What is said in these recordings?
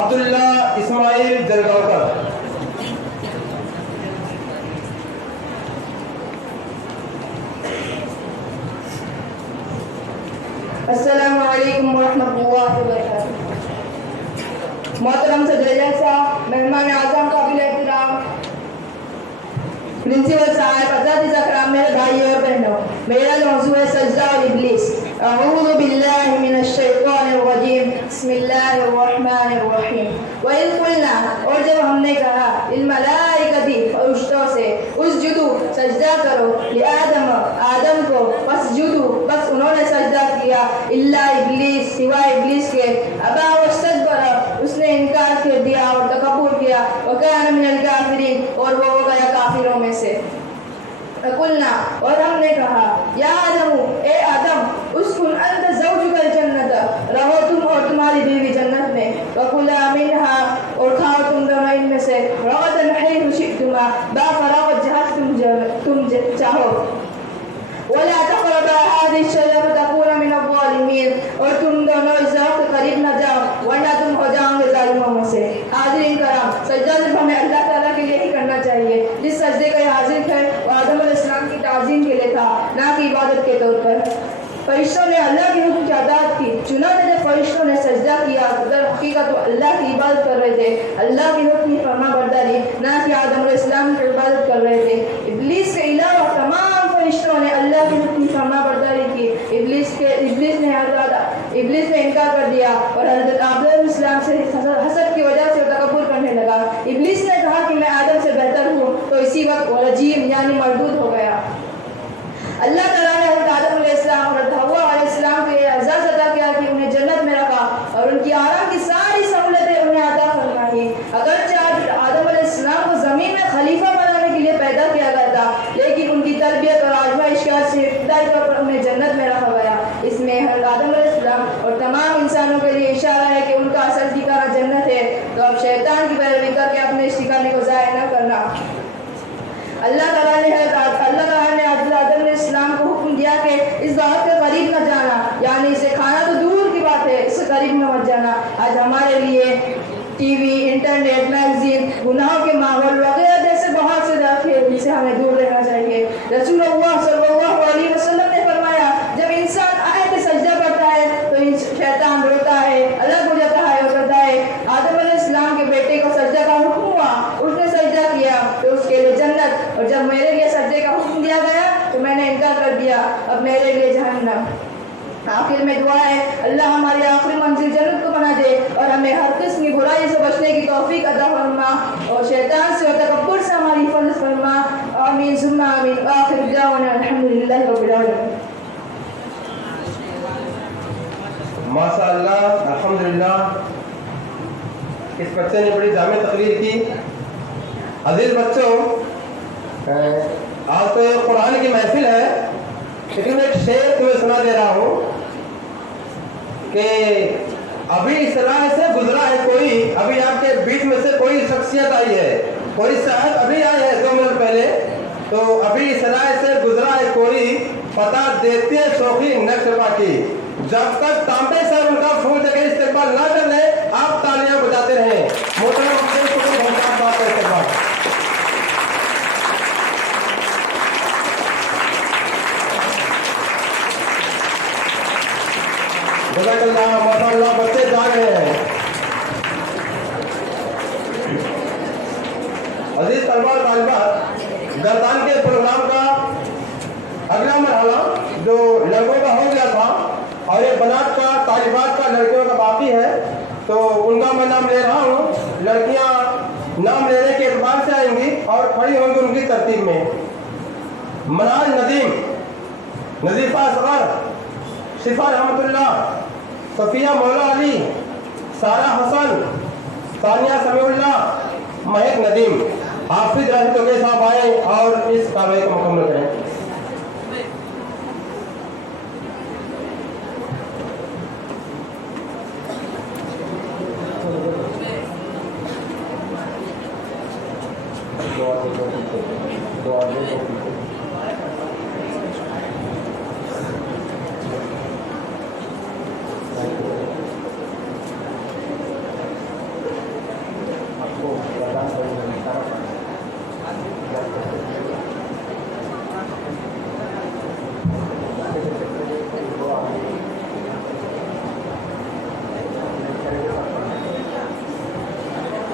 عبداللہ اسماعیل جلگاؤکر. السلام علیکم ورحمۃ اللہ وبرکاتہ. محترم صدر جلسہ، مہمان اعظم، قابل احترام پرنسپل صاحب، اساتذہ اکرام، میرے بھائی اور بہنوں، میرا موضوع ہے سجدہ اور ابلیس. اعوذ باللہ من الشیطان الرجیم، بسم اللہ الرحمن الرحیم. وَإِذْ قُلْنَا، اور جب ہم نے کہا، لِلْمَلَائِكَةِ، فرشتوں سے، اسجدوا، سجدہ کرو، لِآدم، آدم کو، فاسجدوا، بس انہوں نے سجدہ کیا، الا ابلیس، سوائے ابلیس کے، ابا واستكبر، اس نے انکار کر دیا اور تکبر کیا، وَكَانَ مِنَ الْكَافِرِينَ، اور وہ ہو گیا کافروں میں سے. قلنا، اور ہم نے کہا، یا آدم، اے آدم، اسکن انت زوجک الجنت، رہو تم اور تمہاری بیوی جنت میں، وکلا منہا، اور کھاؤ تم دونوں ان میں سے، رغدا حیث شئتما، بافراغت جہاں تم چاہو، ولا تقربا هذه الشجرة فتكونا من الظالمين، اور تم دونوں اس درخت کے قریب نہ جاؤ ورنہ تم ہو جاؤ گے ظالموں میں سے. حاضرین کرام، سجدہ صرف ہمیں اللہ تعالیٰ کے لیے ہی کرنا چاہیے. جس سجدے کا یہ حاضر ہے وہ آدم علیہ السلام کی تعظیم کے لیے تھا، نہ کہ عبادت کے طور پر. فرشتوں نے اللہ کے حکم کی اطاعت کی، چنانچہ جب فرشتوں نے سجدہ کیا در حقیقت وہ اللہ کی عبادت کر رہے تھے، اللہ کے حکم کی فرما برداری، نہ کہ آدم علیہ السلام کی عبادت کر رہے تھے. ابلیس کے علاوہ تمام فرشتوں نے اللہ کے حکم کی فرما برداری کی. ابلیس نے انکار کر دیا اور حضرت آدم علیہ السلام سے حسد کی وجہ سے تکبر کرنے لگا. ابلیس نے کہا کہ میں آدم سے بہتر ہوں، تو اسی وقت وہ رجیم یعنی مردود ہو گیا. اللہ تعالیٰ نے حضرت آدم علیہ السلام اور حضرت حوا علیہ السلام کو یہ اعزاز عطا کیا کہ انہیں جنت میں رکھا اور ان کی آرام کی ساری سہولتیں انہیں عطا فرمائی. اگرچہ آدم علیہ السلام کو زمین میں خلیفہ بنانے کے لیے پیدا کیا گیا تھا، لیکن ان کی تربیت اور آزمائش کے سے ابتدائی طور پر انہیں جنت میں رکھا گیا. اس میں حضرت آدم علیہ السلام اور تمام انسانوں کے لیے اشارہ ہے کہ ان کا اصل ٹھکانہ جنت ہے، تو اب شیطان کی پیروی کر کے اپنے اس ٹھکانے کو ضائع نہ کرنا. اللہ تعالیٰ نے حضرت آدم علیہ السلام کو حکم دیا کہ اس درخت کے قریب نہ جانا، یعنی اسے کھانا تو دور کی بات ہے، اس سے قریب نہ مت جانا. آج ہمارے لیے ٹی وی، انٹرنیٹ، میگزین، گناہوں کے ماحول وغیرہ جیسے بہت سے درخت ہیں جن سے ہمیں دور رہنا چاہیے. رسول اللہ صلی اللہ علیہ وسلم نے فرمایا، جب انسان آیت سجدہ کرتا ہے تو شیطان روتا ہے، الگ ہو جاتا ہے اور کہتا ہے. آدم علیہ السلام کے بیٹے کو سجدہ کا حکم ہوا، اس نے سجدہ کیا تو اس کے لیے جنت، اور جب میرے لیے سجدے کا حکم دیا گیا تو میں نے انکار کر دیا، اب میرے لیے جہنم. آخر میں دعا ہے، اللہ ہماری آخری منزل جنت کو بنا دے اور ہمیں ہر قسم کی برائی سے بچنے کی توفیق عطا فرما اور شیطان سے اور تکبر سے ہماری حفاظت فرما. آمین ثم آمین. آخر دعوانا الحمدللہ رب العالمین. ماشاء اللہ، الحمدللہ، اس بچے نے بڑی جامع تقریر کی. عزیز بچوں، آج تو قرآن کی محفل ہے، لیکن ایک شعر تمہیں سنا دے رہا ہوں کہ ابھی اس راہ سے گزرا ہے کوئی، ابھی آپ کے بیچ میں سے کوئی شخصیت آئی ہے، کوئی صاحب ابھی آئے ہیں 2 منٹ پہلے، تو ابھی اس راہ سے گزرا ہے کوئی، پتہ دیتے شوخی نقش باقی، جب تک تانبے سر ان کا پھول دے کے استقبال نہ کر لیں آپ تالیاں بجاتے رہیں. محترم بات کا استقبال. جزاک اللہ، ماشاء اللہ، بچے جا رہے ہیں. عزیز طلباء اور طالبات، گردان کے پروگرام کا اگلا مرحلہ جو لڑکوں کا ہو گیا تھا اور یہ بنات کا، طالبات کا، لڑکیوں کا باقی ہے، تو ان کا میں نام لے رہا ہوں. لڑکیاں نام لینے کے اعتبار سے آئیں گی اور کھڑی ہوں گی ان کی ترتیب میں. منال ندیم، نظیفہ اصغر، شفا رحمت اللہ، صفیہ مولا علی، سارہ حسن، ثانیہ سمیع اللہ، مہک ندیم. حافظ راشد توقی صاحب آئیں اور اس کارروائی کو مکمل کریں.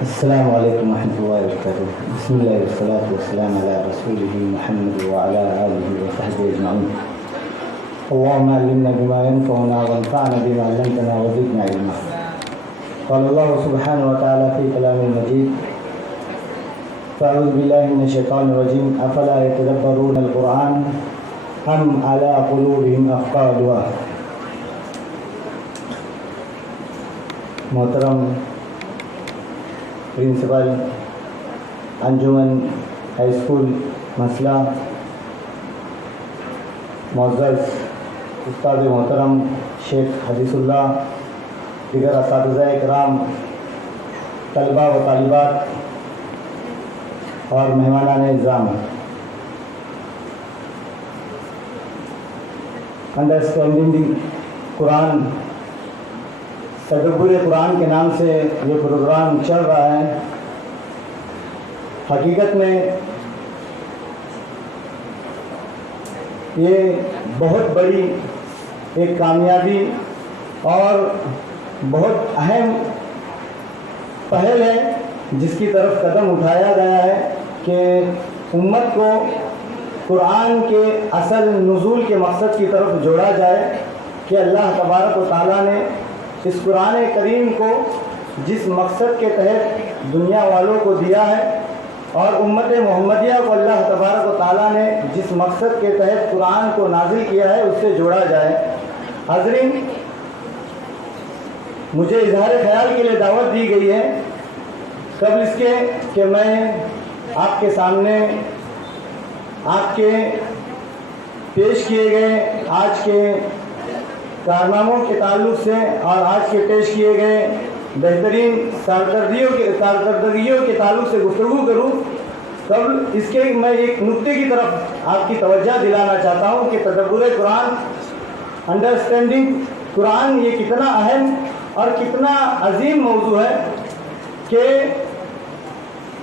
السلام علیکم ورحمۃ اللہ وبرکاتہ. بسم اللہ والصلاة والسلام علی رسولہ محمد وعلی آلہ وصحبہ اجمعین. اللهم علمنا بما ينفعنا وانفعنا بما علمتنا وزدنا علما. قال اللہ سبحانہ وتعالی فی کلام المجید فاعوذ باللہ من الشیطان الرجیم افلا يتدبرون القرآن ام علی قلوبهم اقفالها. محترم پرنسپل انجمن ہائی اسکول مسئلہ، معزز استاد محترم شیخ حدیث اللہ، دیگر اساتذہ کرام، طلباء و طالبات اور مہمانان اعزام، انڈرسٹینڈنگ قرآن، تدبر قرآن کے نام سے یہ پروگرام چل رہا ہے. حقیقت میں یہ بہت بڑی ایک کامیابی اور بہت اہم پہل ہے جس کی طرف قدم اٹھایا گیا ہے کہ امت کو قرآن کے اصل نزول کے مقصد کی طرف جوڑا جائے کہ اللہ تبارک و تعالیٰ نے اس قرآن کریم کو جس مقصد کے تحت دنیا والوں کو دیا ہے اور امت محمدیہ کو اللہ تبارک و تعالیٰ نے جس مقصد کے تحت قرآن کو نازل کیا ہے اس سے جوڑا جائے. حاضرین، مجھے اظہار خیال کے لیے دعوت دی گئی ہے قبل اس کے کہ میں آپ کے سامنے آپ کے پیش کیے گئے آج کے کارناموں کے تعلق سے اور آج کے پیش کیے گئے بہترین کارکردگیوں کے تعلق سے گفتگو کروں. قبل اس کے میں ایک نقطے کی طرف آپ کی توجہ دلانا چاہتا ہوں کہ تدبر قرآن، انڈرسٹینڈنگ قرآن یہ کتنا اہم اور کتنا عظیم موضوع ہے کہ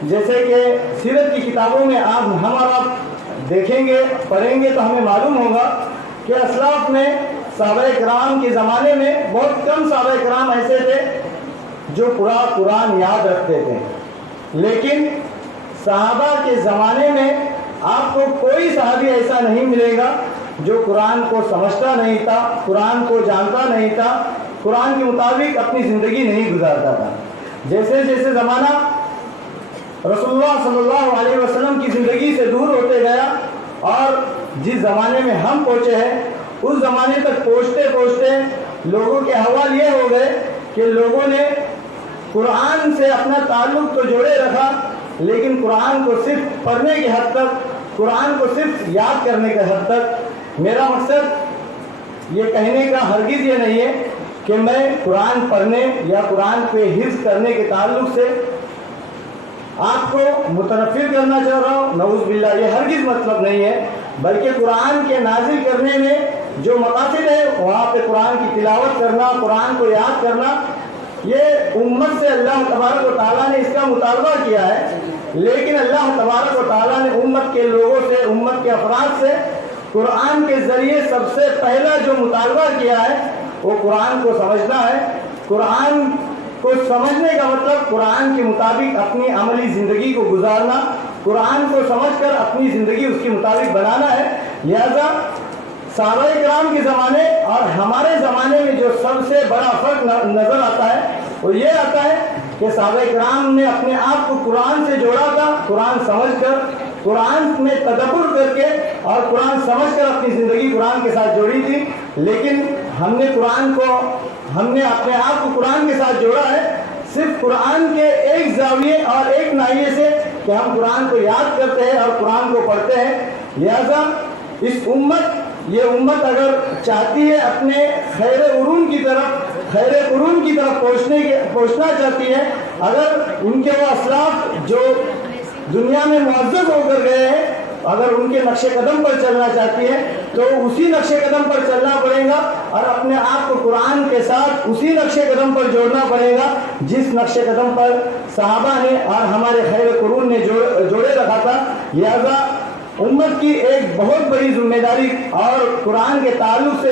جیسے کہ سیرت کی کتابوں میں ہم اور آپ دیکھیں گے، پڑھیں گے تو ہمیں معلوم ہوگا کہ اسلاف میں صحابہ کرام کے زمانے میں بہت کم صحابہ کرام ایسے تھے جو پورا قرآن یاد رکھتے تھے، لیکن صحابہ کے زمانے میں آپ کو کوئی صحابی ایسا نہیں ملے گا جو قرآن کو سمجھتا نہیں تھا، قرآن کو جانتا نہیں تھا، قرآن کے مطابق اپنی زندگی نہیں گزارتا تھا. جیسے جیسے زمانہ رسول اللہ صلی اللہ علیہ وسلم کی زندگی سے دور ہوتے گیا اور جس زمانے میں ہم پہنچے ہیں اس زمانے تک پہنچتے پہنچتے لوگوں کے احوال یہ ہو گئے کہ لوگوں نے قرآن سے اپنا تعلق تو جوڑے رکھا لیکن قرآن کو صرف پڑھنے کی حد تک، قرآن کو صرف یاد کرنے کے حد تک. میرا مقصد یہ کہنے کا ہرگز یہ نہیں ہے کہ میں قرآن پڑھنے یا قرآن پہ حفظ کرنے کے تعلق سے آپ کو متنفر کرنا چاہ رہا ہوں، نعوذ باللہ، یہ ہرگز مطلب نہیں ہے، بلکہ قرآن کے نازل کرنے میں جو مقاصد ہے وہاں پہ قرآن کی تلاوت کرنا، قرآن کو یاد کرنا، یہ امت سے اللہ تبارک و تعالیٰ نے اس کا مطالبہ کیا ہے. لیکن اللہ تبارک و تعالیٰ نے امت کے لوگوں سے، امت کے افراد سے قرآن کے ذریعے سب سے پہلا جو مطالبہ کیا ہے وہ قرآن کو سمجھنا ہے. قرآن کو سمجھنے کا مطلب قرآن کے مطابق اپنی عملی زندگی کو گزارنا، قرآن کو سمجھ کر اپنی زندگی اس کے مطابق بنانا ہے. لہذا صحابہ کرام کے زمانے اور ہمارے زمانے میں جو سب سے بڑا فرق نظر آتا ہے وہ یہ آتا ہے کہ صحابہ کرام نے اپنے آپ کو قرآن سے جوڑا تھا، قرآن سمجھ کر، قرآن میں تدبر کر کے اور قرآن سمجھ کر اپنی زندگی قرآن کے ساتھ جوڑی تھی. لیکن ہم نے اپنے آپ کو قرآن کے ساتھ جوڑا ہے صرف قرآن کے ایک زاویے اور ایک ناحیے سے کہ ہم قرآن کو یاد کرتے ہیں اور قرآن کو پڑھتے ہیں. لہذا یہ امت اگر چاہتی ہے اپنے خیر قرون کی طرف پہنچنا چاہتی ہے، اگر ان کے وہ اسلاف جو دنیا میں معزز ہو کر گئے ہیں اگر ان کے نقش قدم پر چلنا چاہتی ہے تو اسی نقش قدم پر چلنا پڑے گا اور اپنے آپ کو قرآن کے ساتھ اسی نقش قدم پر جوڑنا پڑے گا جس نقش قدم پر صحابہ نے اور ہمارے خیر قرون نے جوڑے رکھا تھا. لہذا امت کی ایک بہت بڑی ذمہ داری اور قرآن کے تعلق سے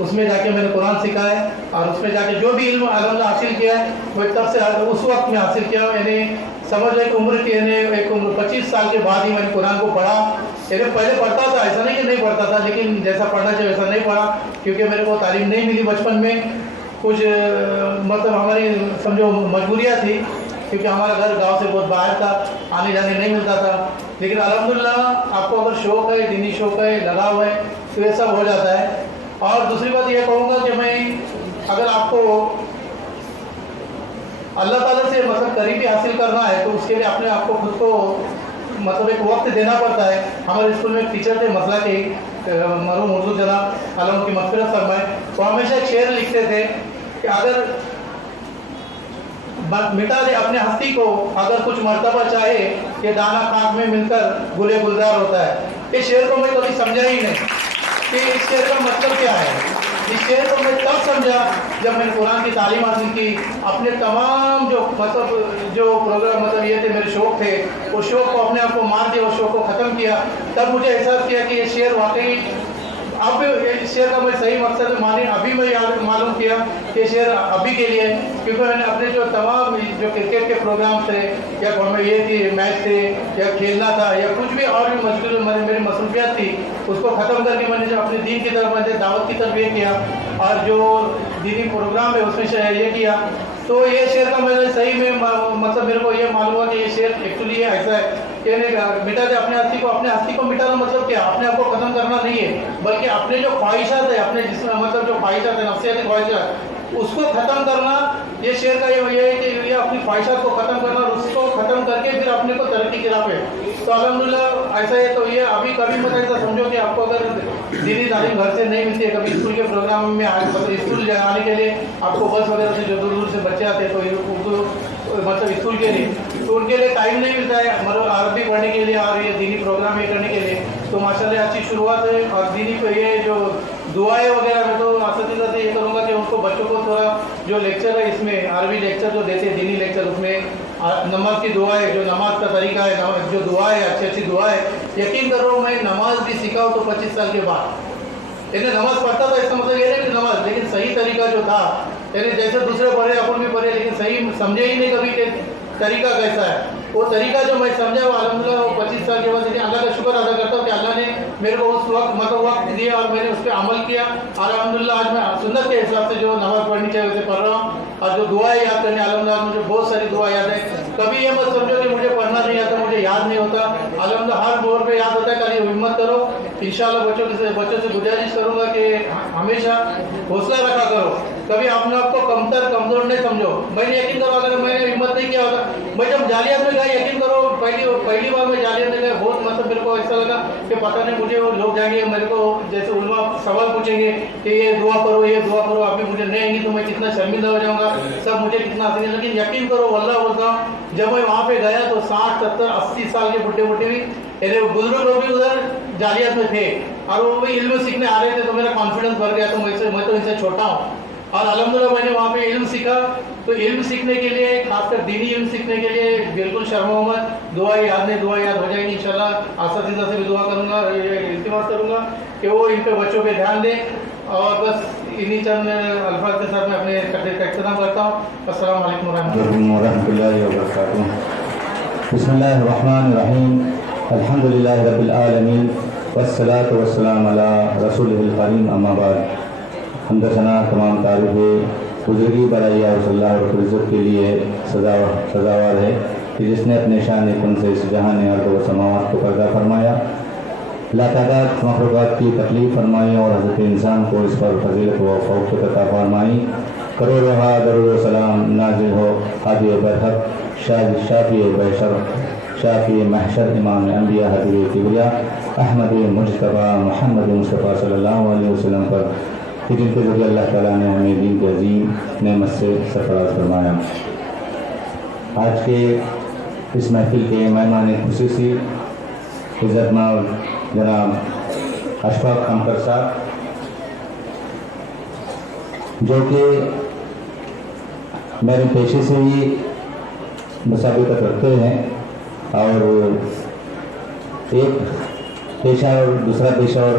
اس میں جا کے میں نے قرآن سیکھا ہے اور اس میں جا کے جو بھی علم الحمدللہ حاصل کیا ہے وہ تب سے اس وقت میں حاصل کیا. یعنی سمجھ لیں کہ عمر کی ایک عمر 25 سال کے بعد ہی میں نے قرآن کو پڑھا. یعنی پہلے پڑھتا تھا, ایسا نہیں کہ نہیں پڑھتا تھا, لیکن جیسا پڑھنا چاہیے ویسا نہیں پڑھا, کیونکہ میرے کو تعلیم نہیں ملی بچپن میں. کچھ مطلب ہماری سمجھو مجبوریاں تھی, کیونکہ ہمارا گھر گاؤں سے بہت باہر تھا, آنے جانے نہیں ملتا تھا. لیکن الحمدللہ آپ کو اگر شوق ہے, دینی شوق ہے, لگاؤ ہے, تو یہ سب ہو جاتا ہے. اور دوسری بات یہ کہوں گا کہ میں اگر آپ کو اللہ تعالیٰ سے مطلب قریبی حاصل کرنا ہے تو اس کے لیے اپنے آپ کو خود کو مطلب ایک وقت دینا پڑتا ہے. ہمارے اسکول میں ایک ٹیچر تھے مسئلہ کے مرحوم اردو جناب اللہ ان کی مغفرت فرمائے, وہ ہمیشہ ایک شعر لکھتے تھے کہ اگر مٹا دے اپنے ہستی کو اگر کچھ مرتبہ چاہے, یہ دانہ خاک میں مل کر گلے گلزار ہوتا ہے. اس شعر کو میں کبھی سمجھا ہی نہیں کہ اس شعر کا مطلب کیا ہے. اس شعر کو میں تب سمجھا جب میں نے قرآن کی تعلیم حاصل کی, اپنے تمام جو پروگرام مطلب یہ تھے میرے شوق تھے, وہ شوق کو اپنے آپ کو مار دیا, وہ شوق کو ختم کیا. تب مجھے احساس کیا کہ یہ شعر واقعی اب اس شعر کا میں صحیح مقصد مانے ابھی میں معلوم کیا کہ یہ شعر ابھی کے لیے, کیونکہ میں نے اپنے جو تمام جو کرکٹ کے پروگرام تھے یا یہ تھی میچ تھے یا کھیلنا تھا یا کچھ بھی اور بھی مشکل میری مصروفیات تھی, اس کو ختم کر کے میں نے جو اپنے دین کی طرف میں نے دعوت کی طرف یہ کیا اور جو دینی پروگرام ہے اس میں یہ کیا. تو یہ شعر کا میں نے صحیح میں مطلب میرے کو یہ معلوم ہوا کہ یہ شعر ایکچولی یہ ایسا ہے کہ مٹا دے اپنے ہستی کو مٹانا مطلب کیا, اپنے آپ کو ختم کرنا نہیں ہے, بلکہ اپنے جو خواہشات ہے, اپنے جسم مطلب جو خواہشات ہیں, نفسیاتی خواہشات, اس کو ختم کرنا. یہ شعر کا یہ ہے کہ یہ اپنی خواہشات کو ختم کرنا اور اس کو ختم کر کے پھر اپنے کو ترقی کی راہ پہ. تو الحمدللہ ایسا ہے. تو یہ ابھی کبھی مطلب ایسا سمجھو کہ آپ کو اگر دینی تعلیم گھر سے نہیں ملتی ہے, کبھی اسکول کے پروگرام میں مطلب اسکول جانے کے لیے آپ کو بس وغیرہ سے جو دور دور سے بچے آتے ہیں تو اردو مطلب اسکول کے لیے, تو ان کے لیے ٹائم نہیں ملتا ہے مطلب عربی پڑھنے کے لیے اور یہ دینی پروگرام یہ کرنے کے لیے. تو ماشاءاللہ اچھی شروعات ہے. اور دینی پہ یہ جو دعائیں وغیرہ میں تو اساتذہ سے یہ کروں گا کہ ان کو بچوں کو تھوڑا جو لیکچر ہے اس میں عربی لیکچر جو دیتے ہیں دینی لیکچر, اس میں نماز کی دعائیں, جو نماز کا طریقہ ہے, جو دعائیں اچھی اچھی دعائیں, یقین کرو میں نماز بھی سیکھا ہوں تو 25 سال کے بعد. یعنی نماز پڑھتا تھا اس کا مطلب یہ نہیں کہ نماز, لیکن صحیح طریقہ جو تھا, یعنی جیسے دوسرے پڑھے اپن بھی پڑھے, لیکن صحیح سمجھے ہی نہیں کبھی کہ طریقہ کیسا ہے. وہ طریقہ جو میں سمجھا وہ الحمدللہ وہ 25 سال کے بعد اللہ کا شکر ادا کرتا ہوں کہ اللہ نے میرے کو اس وقت مطلب وقت دیا اور میں نے اس پہ عمل کیا. الحمدللہ آج میں سنت کے حساب سے جو نماز پڑھنی چاہیے اسے پڑھ رہا ہوں. اور جو دعائیں یاد کرنے الحمدللہ مجھے بہت ساری دعائیں یاد ہے. کبھی یہ مت سمجھو کہ مجھے پڑھنا نہیں آتا, مجھے یاد نہیں ہوتا. الحمدللہ ہر دور پہ یاد ہوتا ہے. کل ہمت کرو انشاءاللہ. بچوں سے گزارش کروں گا کہ ہمیشہ حوصلہ رکھا کرو, کبھی اپنے آپ کو کمزور نہیں سمجھو. میں نے یقین کرو اگر میں نے ہمت نہیں کیا ہوتا, میں جب جالیات میں گیا یقین کرو پہلی بار میں جالیات میں گیا بہت مطلب میرے کو ایسا لگا کہ پتہ نہیں مجھے وہ لوگ جائیں گے میرے کو جیسے علماء سوال پوچھیں گے کہ یہ دعا کرو یہ دعا کرو, ابھی مجھے نہیں آئیں گی تو میں کتنا شرمندہ ہو جاؤں گا, سب مجھے کتنا ہنسیں گے. لیکن یقین کرو واللہ بولتا ہوں جب میں وہاں پہ گیا تو 60 70 80 سال کے بڈھے بھی بزرگ لوگ بھی ادھر جالیات میں تھے اور وہ بھی علم سیکھنے آ رہے تھے. تو میرا کانفیڈنس بڑھ گیا. تو میں تو ان سے چھوٹا ہوں اور الحمدللہ میں نے وہاں پہ علم سیکھا. تو علم سیکھنے کے لیے خاص کر دینی علم سیکھنے کے لیے بالکل شرم و مت, دعائیں یاد ہو جائیں گی انشاءاللہ. اساتذہ سے بھی دعا کروں گا, التماس کروں گا کہ وہ ان پہ بچوں پہ دھیان دیں. اور بس انہی چند الفاظ کے ساتھ میں اپنے کا اختتام کرتا ہوں. السلام علیکم ورحمۃ اللہ وبرکاتہ. بسم اللہ الرحمن الرحیم. الحمدللہ رب العالمین والصلاة والسلام علی رسول الکریم. اما بعد. حمد و ثنا تمام تعریف بزرگی برائے رسول اللہ رب العزت کے لیے سزاوار ہے کہ جس نے اپنے شان کن سے اس جہان ارض و سماوات کو پردہ فرمایا, لاتعداد مخلوقات کی تکلیف فرمائی اور حضرت انسان کو اس پر فضیلت و فوقیت عطا فرمائی. کروڑوں درود و سلام نازل ہو ہادی برحق شافی بشر شافی محشر امام انبیاء حضرت کبریاء احمد مجتبی محمد مصطفیٰ صلی اللہ علیہ وسلم پر کہ جن کے ذریعے اللہ تعالیٰ نے ہمیں دین کے عظیم نعمت سے سرفراز فرمایا. آج کے اس محفل کے مہمان خصوصی عزت مآب جناب اشفاق امکر صاحب, جو کہ میرے پیشے سے ہی مسابقت رکھتے ہیں اور ایک پیشہ اور دوسرا پیشہ اور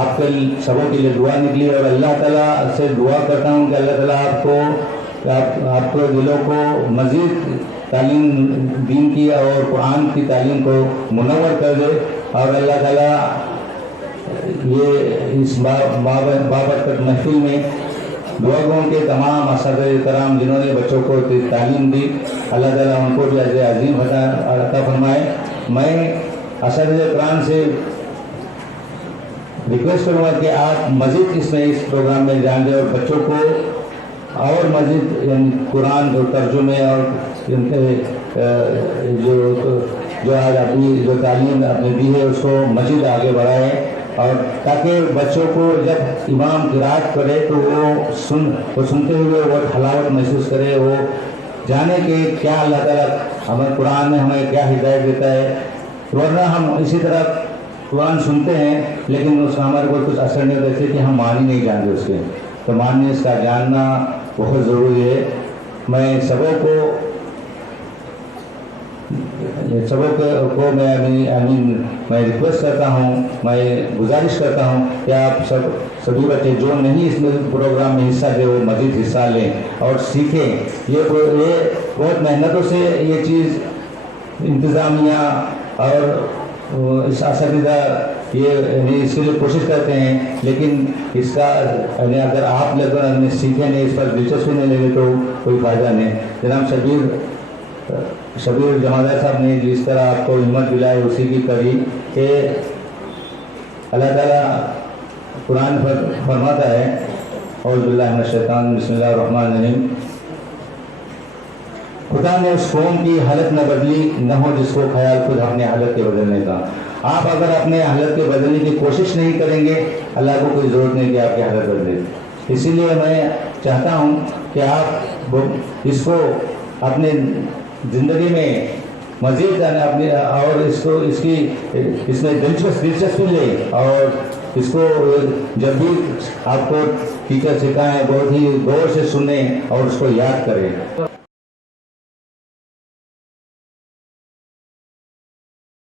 آپ کے سبوں کے لیے دعا نکلی اور اللہ تعالیٰ سے دعا کرتا ہوں کہ اللہ تعالیٰ آپ کو دلوں کو مزید تعلیم دین کی اور قرآن کی تعلیم کو منور کر دے اور اللہ تعالیٰ یہ اس بابرکت محفل میں دعا گوں کے تمام اساتذہ کرام جنہوں نے بچوں کو تعلیم دی اللہ تعالیٰ ان کو بھی اجر عظیم عطا فرمائے. میں اساتذہ کرام سے ریکویسٹ کروں گا کہ آپ مزید اس پروگرام میں دھیان دیں اور بچوں کو اور مزید قرآن جو ترجمے اور جو آج اپنی جو تعلیم آپ نے دی ہے اس کو مزید آگے بڑھائیں اور تاکہ بچوں کو جب امام قرات کرے تو وہ سنتے ہوئے وہ حلاوت محسوس کرے, وہ جانے کہ کیا اللہ تعالیٰ ہمیں قرآن میں ہمیں کیا ہدایت دیتا ہے. ورنہ ہم اسی طرح قرآن سنتے ہیں لیکن اس کا ہمارے کو کچھ اثر نہیں ہوتا کہ ہم معنی نہیں جانتے اس کے, تو معنی اس کا جاننا بہت ضروری ہے. میں سبوں کو میں ریکویسٹ کرتا ہوں, میں گزارش کرتا ہوں کہ آپ سبھی بچے جو نہیں اس میں پروگرام میں حصہ دے وہ مزید حصہ لیں اور سیکھیں. یہ بہت محنتوں سے یہ چیز انتظامیہ اور اس اساتذہ یہ اس کے لیے کوشش کرتے ہیں, لیکن اس کا اگر آپ لوگ سیکھیں نہیں, اس پر دلچسپی نہیں لے تو کوئی فائدہ نہیں. جناب شبیر جمادہ صاحب نے جس طرح آپ کو ہمت دلائی اسی کی کری کہ اللہ تعالیٰ قرآن پر فرماتا ہے اعوذ باللہ من الشیطان بسم اللہ الرحمن الرحیم, خدا نے اس قوم کی حالت نہ بدلی نہ ہو جس کو خیال خود اپنے حالت کے بدلنے کا. آپ اگر اپنے حالت کے بدلنے کی کوشش نہیں کریں گے اللہ کو کوئی ضرورت نہیں کہ آپ کی حالت بدلے. اسی لیے میں چاہتا ہوں کہ آپ اس کو اپنے زندگی میں مزید اپنے اور اس میں دلچسپی لیں اور اس کو جب بھی آپ کو ٹیچر سکھائیں بہت ہی غور سے سنیں اور اس کو یاد کریں.